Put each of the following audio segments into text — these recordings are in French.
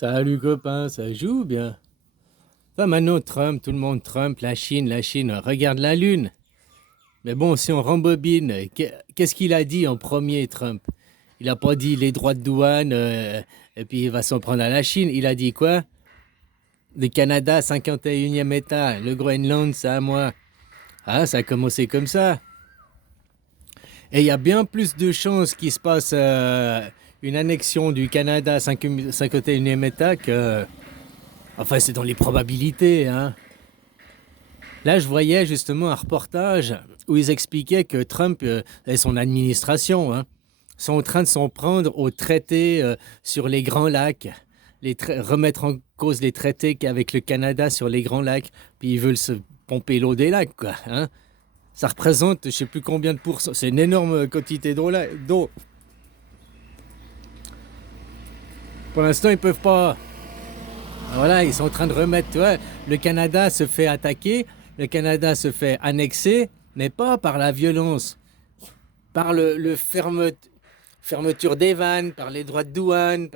Salut copain, ça joue bien. Enfin, maintenant, Trump, tout le monde Trump, la Chine, regarde la Lune. Mais bon, si on rembobine, qu'est-ce qu'il a dit en premier, Trump? Il n'a pas dit les droits de douane, et puis il va s'en prendre à la Chine. Il a dit quoi? Le Canada, 51e État, le Groenland, c'est à moi. Ah, ça a commencé comme ça. Et il y a bien plus de chances qu'il se passe une annexion du Canada, 51e État, que... Enfin, c'est dans les probabilités, hein. Là, je voyais justement un reportage où ils expliquaient que Trump et son administration sont en train de s'en prendre aux traités sur les Grands Lacs, remettre en cause les traités qu'avec le Canada sur les Grands Lacs, puis ils veulent se pomper l'eau des lacs, quoi, hein. Ça représente, je sais plus combien de pourcents, c'est une énorme quantité d'eau. Pour l'instant, ils peuvent pas. Voilà, ils sont en train de remettre, tu vois, le Canada se fait attaquer, le Canada se fait annexer, mais pas par la violence, par fermeture des vannes, par les droits de douane,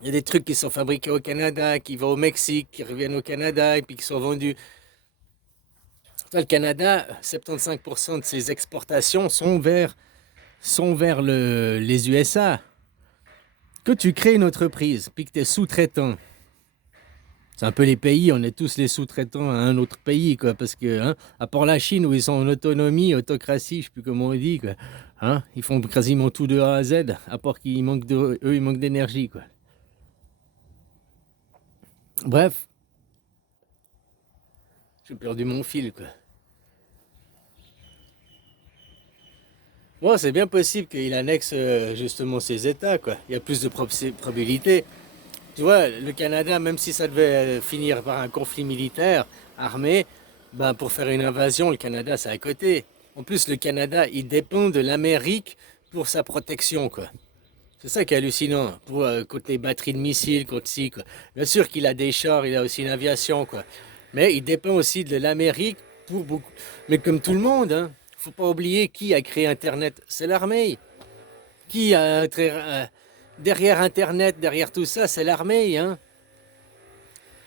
il y a des trucs qui sont fabriqués au Canada, qui vont au Mexique, qui reviennent au Canada et puis qui sont vendus. Le Canada, 75% de ses exportations sont vers les USA. Que tu crées une entreprise, puis que tu es sous-traitant, c'est un peu les pays, on est tous les sous-traitants à un autre pays, quoi, parce que, hein, à part la Chine où ils sont en autonomie, autocratie, je sais plus comment on dit, quoi, hein, ils font quasiment tout de A à Z, à part eux, ils manquent d'énergie, quoi. Bref, j'ai perdu mon fil, quoi. Bon, c'est bien possible qu'il annexe justement ces États, quoi. Il y a plus de probabilités. Tu vois, le Canada, même si ça devait finir par un conflit militaire armé, ben pour faire une invasion, le Canada, c'est à côté. En plus, le Canada, il dépend de l'Amérique pour sa protection, quoi. C'est ça qui est hallucinant, contre les batteries de missiles, contre ci, quoi. Bien sûr qu'il a des chars, il a aussi une aviation, quoi. Mais il dépend aussi de l'Amérique pour beaucoup. Mais comme tout le monde, hein, faut pas oublier qui a créé Internet, c'est l'armée. Qui a derrière Internet, derrière tout ça, c'est l'armée, hein.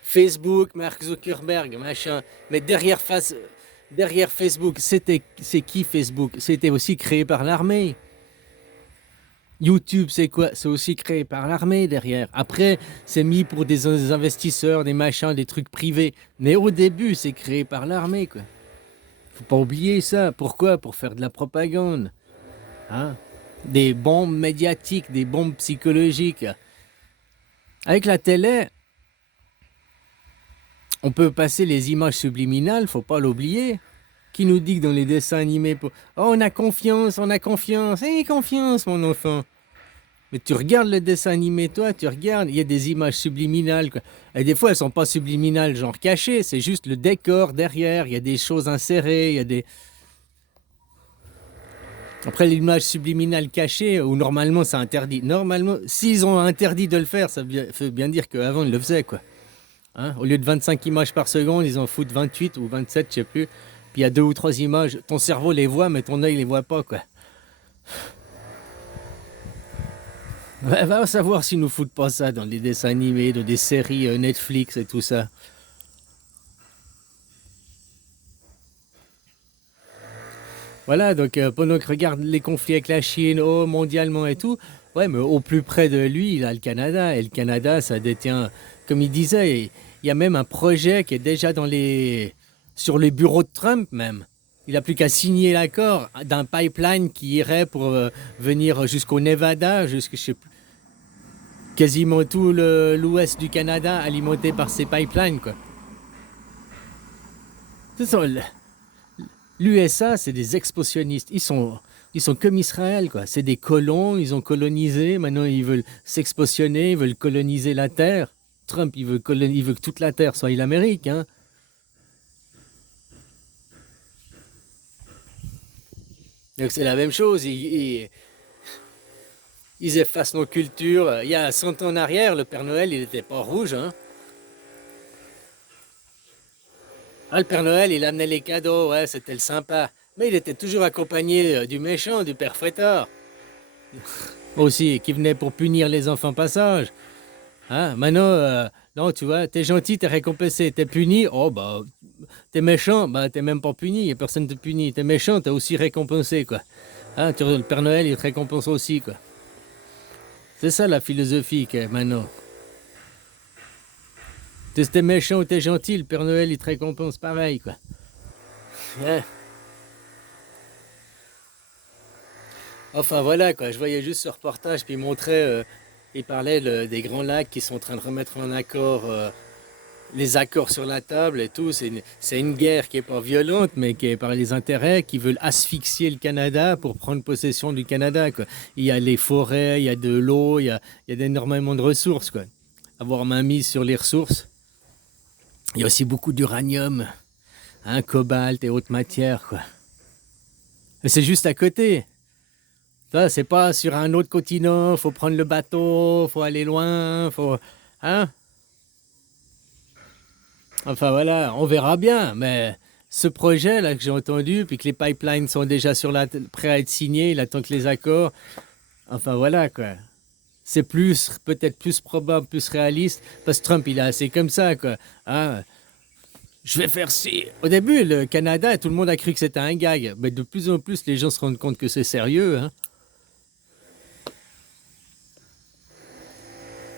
Facebook, Mark Zuckerberg, machin. Mais derrière Facebook, c'est qui Facebook? C'était aussi créé par l'armée. YouTube, c'est quoi? C'est aussi créé par l'armée derrière. Après, c'est mis pour des investisseurs, des machins, des trucs privés. Mais au début, c'est créé par l'armée, quoi. Faut pas oublier ça. Pourquoi? Pour faire de la propagande, hein? Des bombes médiatiques, des bombes psychologiques. Avec la télé, on peut passer les images subliminales, faut pas l'oublier. Qui nous dit que dans les dessins animés, oh, on a confiance, on a confiance, aie confiance, mon enfant. Mais tu regardes le dessin animé, toi, tu regardes, il y a des images subliminales, quoi. Et des fois, elles sont pas subliminales, genre cachées, c'est juste le décor derrière, il y a des choses insérées, il y a des... Après, l'image subliminale cachée, où normalement c'est interdit. Normalement, s'ils ont interdit de le faire, ça veut bien dire qu'avant ils le faisaient, quoi. Hein, au lieu de 25 images par seconde, ils en foutent 28 ou 27, je sais plus. Puis il y a deux ou trois images. Ton cerveau les voit, mais ton œil les voit pas, quoi. Va savoir s'ils nous foutent pas ça dans des dessins animés, dans des séries Netflix et tout ça. Voilà, donc pendant que regarde les conflits avec la Chine, oh, mondialement et tout, ouais, mais au plus près de lui, il a le Canada. Et le Canada, ça détient, comme il disait, il y a même un projet qui est déjà sur les bureaux de Trump même. Il n'a plus qu'à signer l'accord d'un pipeline qui irait pour venir jusqu'au Nevada, jusqu'à, je sais plus, quasiment tout l'ouest du Canada alimenté par ces pipelines, quoi. C'est ça, l'USA, c'est des expansionnistes. Ils sont comme Israël, quoi. C'est des colons, ils ont colonisé. Maintenant, ils veulent s'expansionner, ils veulent coloniser la Terre. Trump, il veut que toute la Terre soit l'Amérique, hein. Donc c'est la même chose. Ils effacent nos cultures. Il y a 100 ans en arrière, le Père Noël, il n'était pas rouge, hein. Ah, le Père Noël, il amenait les cadeaux, ouais, c'était le sympa. Mais il était toujours accompagné du méchant, du Père Fouettard. Aussi, qui venait pour punir les enfants passage. Hein? Maintenant, non, tu vois, t'es gentil, t'es récompensé. T'es puni, oh bah, t'es méchant, bah t'es même pas puni, y a personne te punit. T'es méchant, t'es aussi récompensé, quoi. Hein, le Père Noël, il te récompense aussi, quoi. C'est ça la philosophie, maintenant. T'es méchant ou t'es gentil, le Père Noël, il te récompense pareil, quoi. Ouais. Enfin voilà quoi, je voyais juste ce reportage, puis il parlait des grands lacs qui sont en train de remettre en accord les accords sur la table et tout. C'est une guerre qui est pas violente, mais qui est par les intérêts, qui veulent asphyxier le Canada pour prendre possession du Canada, quoi. Il y a les forêts, il y a de l'eau, il y a énormément de ressources, quoi. Avoir main mise sur les ressources. Il y a aussi beaucoup d'uranium, hein, cobalt et autres matières, quoi. Et c'est juste à côté. Ça, c'est pas sur un autre continent, faut prendre le bateau, faut aller loin, faut. Hein? Enfin voilà, on verra bien, mais ce projet-là que j'ai entendu, puis que les pipelines sont déjà prêts à être signés, il attend que les accords. Enfin voilà quoi. C'est peut-être plus probable, plus réaliste, parce que Trump, il est assez comme ça, quoi. Hein? Je vais faire ci. Au début, le Canada, tout le monde a cru que c'était un gag, mais de plus en plus, les gens se rendent compte que c'est sérieux, hein.